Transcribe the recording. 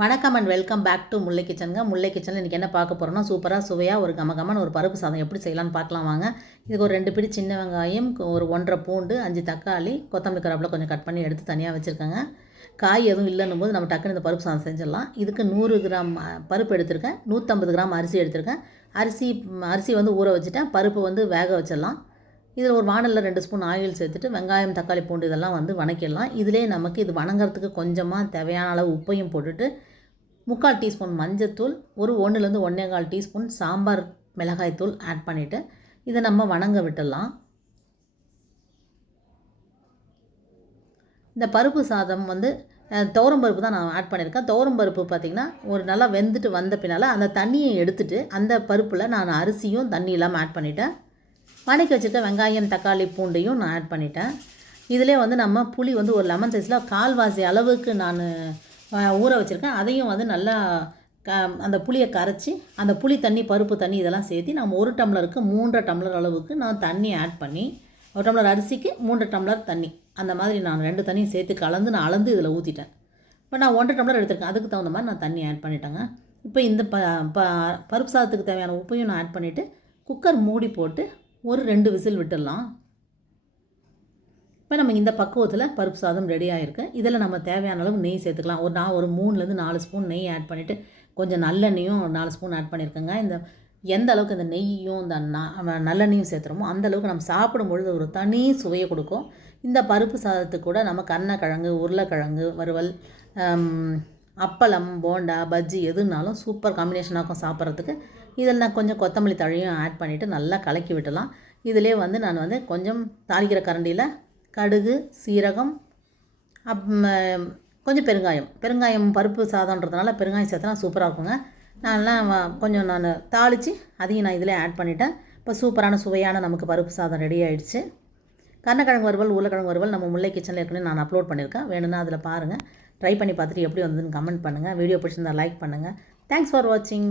வணக்கம் and welcome back to Mullai கிச்சனுங்க. Mullai கிச்சனில் இன்றைக்கி என்ன பார்க்க போகிறோம்னா சூப்பராக சுவையாக ஒரு கம கமன்னு ஒரு பருப்பு சாதம் எப்படி செய்யலாம்னு பார்க்கலாம் வாங்க. இதுக்கு ஒரு ரெண்டு பிடி சின்ன வெங்காயம் ஒரு ஒன்றரை பூண்டு அஞ்சு தக்காளி கொத்தமல்லி கருவேப்பிலை கொஞ்சம் கட் பண்ணி எடுத்து தனியாக வச்சுருக்கேங்க. காய் எதுவும் இல்லைன்னும் போது நம்ம டக்குன்னு இந்த பருப்பு சாதம் செஞ்சிடலாம். இதுக்கு நூறு கிராம் பருப்பு எடுத்திருக்கேன். நூற்றம்பது கிராம் அரிசி எடுத்திருக்கேன். அரிசி அரிசி வந்து ஊற வச்சுட்டேன். பருப்பு வந்து வேக வச்சிடலாம். இதில் ஒரு வானலில் ரெண்டு ஸ்பூன் ஆயில் சேர்த்துட்டு வெங்காயம் தக்காளி பூண்டு இதெல்லாம் வந்து வணக்கிடலாம். இதிலே நமக்கு இது வணங்குறதுக்கு கொஞ்சமாக தேவையான அளவு உப்பையும் போட்டுட்டு முக்கால் டீஸ்பூன் மஞ்சத்தூள் ஒரு ஒன்றுலேருந்து ஒன்றே கால் டீஸ்பூன் சாம்பார் மிளகாய்த்தூள் ஆட் பண்ணிவிட்டு இதை நம்ம வணங்க விட்டுடலாம். இந்த பருப்பு சாதம் வந்து துவரம் பருப்பு தான் நான் ஆட் பண்ணியிருக்கேன். துவரம் பருப்பு பார்த்திங்கன்னா ஒரு நல்லா வெந்துட்டு வந்த பின்னால் அந்த தண்ணியை எடுத்துகிட்டு அந்த பருப்பில் நான் அரிசியும் தண்ணி இல்லாமல் ஆட் பண்ணிட்டேன். வதக்கி வச்சுருக்க வெங்காயம் தக்காளி பூண்டையும் நான் ஆட் பண்ணிட்டேன். இதிலே வந்து நம்ம புளி வந்து ஒரு லெமன் சைஸில் கால்வாசி அளவுக்கு நான் ஊற வச்சுருக்கேன். அதையும் வந்து நல்லா க அந்த புளியை கரைச்சி அந்த புளி தண்ணி பருப்பு தண்ணி இதெல்லாம் சேர்த்து நம்ம ஒரு டம்ளருக்கு மூன்றரை டம்ளர் அளவுக்கு நான் தண்ணி ஆட் பண்ணி ஒரு டம்ளர் அரிசிக்கு மூன்று டம்ளர் தண்ணி. அந்த மாதிரி நான் ரெண்டு தண்ணியும் சேர்த்து கலந்து நான் அளந்து இதில் ஊற்றிட்டேன் இப்போ நான் ஒன்றரை டம்ளர் எடுத்திருக்கேன். அதுக்கு தகுந்த மாதிரி நான் தண்ணி ஆட் பண்ணிட்டேங்க. இப்போ இந்த ப ப பருப்பு சாதத்துக்கு தேவையான உப்பையும் நான் ஆட் பண்ணிவிட்டு குக்கர் மூடி போட்டு ஒரு ரெண்டு விசில் விட்டுடலாம். இப்போ நம்ம இந்த பக்குவத்தில் பருப்பு சாதம் ரெடி ஆகிருக்கு இதில் நம்ம தேவையான அளவு நெய் சேர்த்துக்கலாம். ஒரு நான் ஒரு மூணுலேருந்து நாலு ஸ்பூன் நெய் ஆட் பண்ணிவிட்டு கொஞ்சம் நல்லெண்ணையும் ஒரு நாலு ஸ்பூன் ஆட் பண்ணியிருக்கேங்க இந்த எந்த அளவுக்கு இந்த நெய்யும் இந்த நல்லெண்ணையும் சேர்த்துறோமோ அந்த அளவுக்கு நம்ம சாப்பிடும் பொழுது ஒரு தனி சுவையை கொடுக்கும். இந்த பருப்பு சாதத்துக்கு கூட நம்ம கருணக்கிழங்கு உருளைக்கிழங்கு வறுவல் அப்பளம் போண்டா பஜ்ஜி எதுனாலும் சூப்பர் காம்பினேஷனாக இருக்கும் சாப்பிட்றதுக்கு. இதில் நான் கொஞ்சம் கொத்தமல்லி தழையும் ஆட் பண்ணிவிட்டு நல்லா கலக்கி விட்டலாம் இதிலே வந்து நான் வந்து கொஞ்சம் தாளிக்கிற கரண்டியில் கடுகு சீரகம் அப் கொஞ்சம் பெருங்காயம். பெருங்காயம் பருப்பு சாதம்ன்றதுனால பெருங்காயம் சேர்த்தனா சூப்பராக இருக்குங்க. நான்லாம் கொஞ்சம் நான் தாளித்து அதையும் நான் இதில் ஆட் பண்ணிட்டேன். இப்போ சூப்பரான சுவையான நமக்கு பருப்பு சாதம் ரெடி ஆயிடுச்சு. கருணக்கிழங்கு வறுவல் உருளைக்கிழங்கு வறுவல் நம்ம முல்லை கிச்சனில் ஏற்கனவே நான் அப்லோட் பண்ணியிருக்கேன். வேணும்னா அதில் பாருங்கள் ட்ரை பண்ணி பார்த்துட்டு எப்படி வந்ததுன்னு கமெண்ட் பண்ணுங்கள் வீடியோ பிடிச்சிருந்தா லைக் பண்ணுங்கள் தேங்க்ஸ் ஃபார் வாட்சிங்